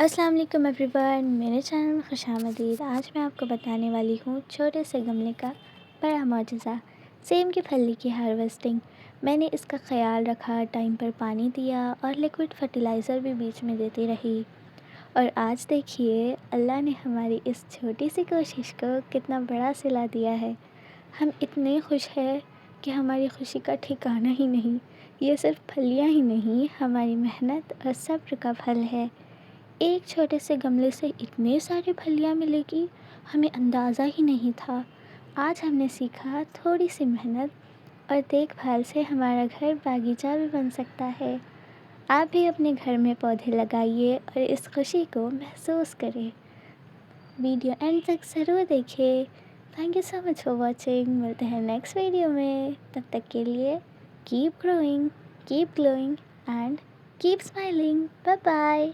अस्सलाम वालेकुम एवरीवन, मेरे चैनल में खुशामदीद। आज मैं आपको बताने वाली हूँ छोटे से गमले का बड़ा मौजज़ा, सेम की फली की हार्वेस्टिंग। मैंने इसका ख्याल रखा, टाइम पर पानी दिया और लिक्विड फर्टिलाइज़र भी बीच में देती रही। और आज देखिए अल्लाह ने हमारी इस छोटी सी कोशिश को कितना बड़ा सिला दिया है। हम इतने खुश हैं कि हमारी खुशी का ठिकाना ही नहीं। ये सिर्फ फलियाँ ही नहीं, हमारी मेहनत और सब्र का फल है। एक छोटे से गमले से इतने सारे फलियाँ मिलेगी, हमें अंदाज़ा ही नहीं था। आज हमने सीखा थोड़ी सी मेहनत और देखभाल से हमारा घर बागीचा भी बन सकता है। आप भी अपने घर में पौधे लगाइए और इस खुशी को महसूस करें। वीडियो एंड तक ज़रूर देखें। Thank you so much for watching. मिलते हैं नेक्स्ट वीडियो में। तब तक के लिए keep growing, keep glowing and keep smiling. Bye bye.